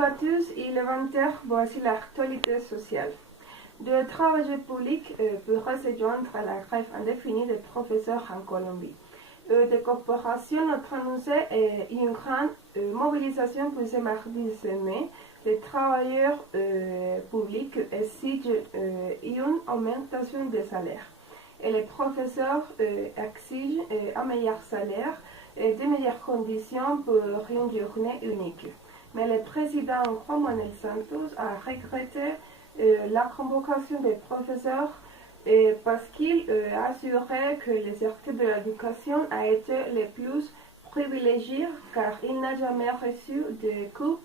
Bonjour à tous, il est 20h, voici l'actualité sociale. De travailleurs publics pourraient se joindre à la grève indéfinie des professeurs en Colombie. Des corporations ont annoncé une grande mobilisation pour ce mardi 16 mai. Les travailleurs publics exigent une augmentation des salaires. Et les professeurs exigent un meilleur salaire et de meilleures conditions pour une journée unique. Mais le président Juan Manuel Santos a regretté la convocation des professeurs parce qu'il a assuré que le secteur de l'éducation a été le plus privilégié car il n'a jamais reçu de coupe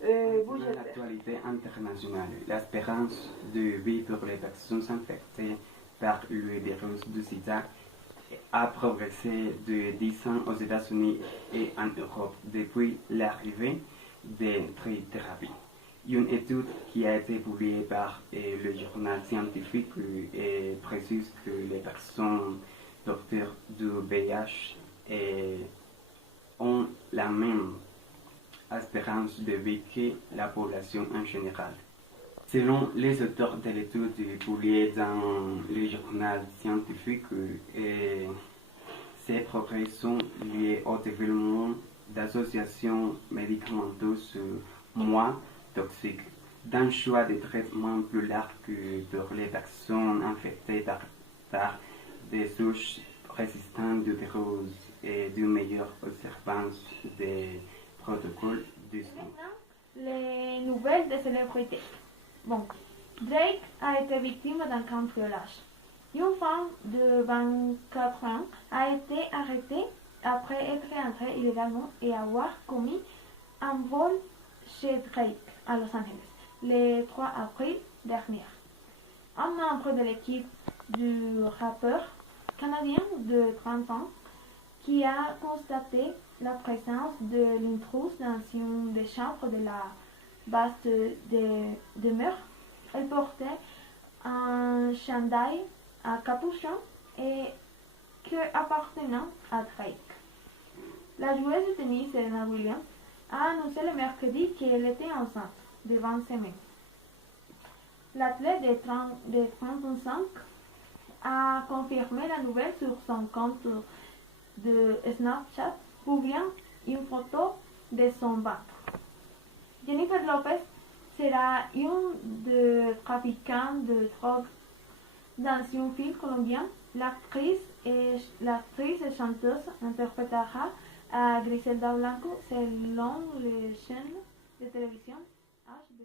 budgétaire. L'actualité internationale, l'espérance de vie pour les personnes infectées par le virus du sida a progressé de 10 ans aux États-Unis et en Europe depuis l'arrivée des thérapies. Une étude qui a été publiée par le journal scientifique précise que les personnes porteurs du VIH ont la même espérance de vie que la population en général. Selon les auteurs de l'étude publiée dans le journal scientifique, ces progrès sont liés au développement d'associations médicamenteuses moins toxiques, d'un choix de traitements plus large que pour les personnes infectées par des souches résistantes du virus et d'une meilleure observance des protocoles de soins. Les nouvelles des célébrités. Bon, Drake a été victime d'un cambriolage. Une femme de 24 ans a été arrêtée après être entrée illégalement et avoir commis un vol chez Drake à Los Angeles le 3 avril dernier. Un membre de l'équipe du rappeur canadien de 30 ans qui a constaté la présence de l'intruse dans une des chambres de la base de demeure. Elle portait un chandail à capuchon et que appartenant à Drake. La joueuse de tennis Serena Williams a annoncé le mercredi qu'elle était enceinte de 20 semaines. L'athlète de 35 a confirmé la nouvelle sur son compte de Snapchat, publiant une photo de son ventre. Jennifer Lopez sera une des trafiquants de drogue dans un film colombien. L'actrice et chanteuse interprétera à Griselda Blanco selon les chaînes de télévision HBO.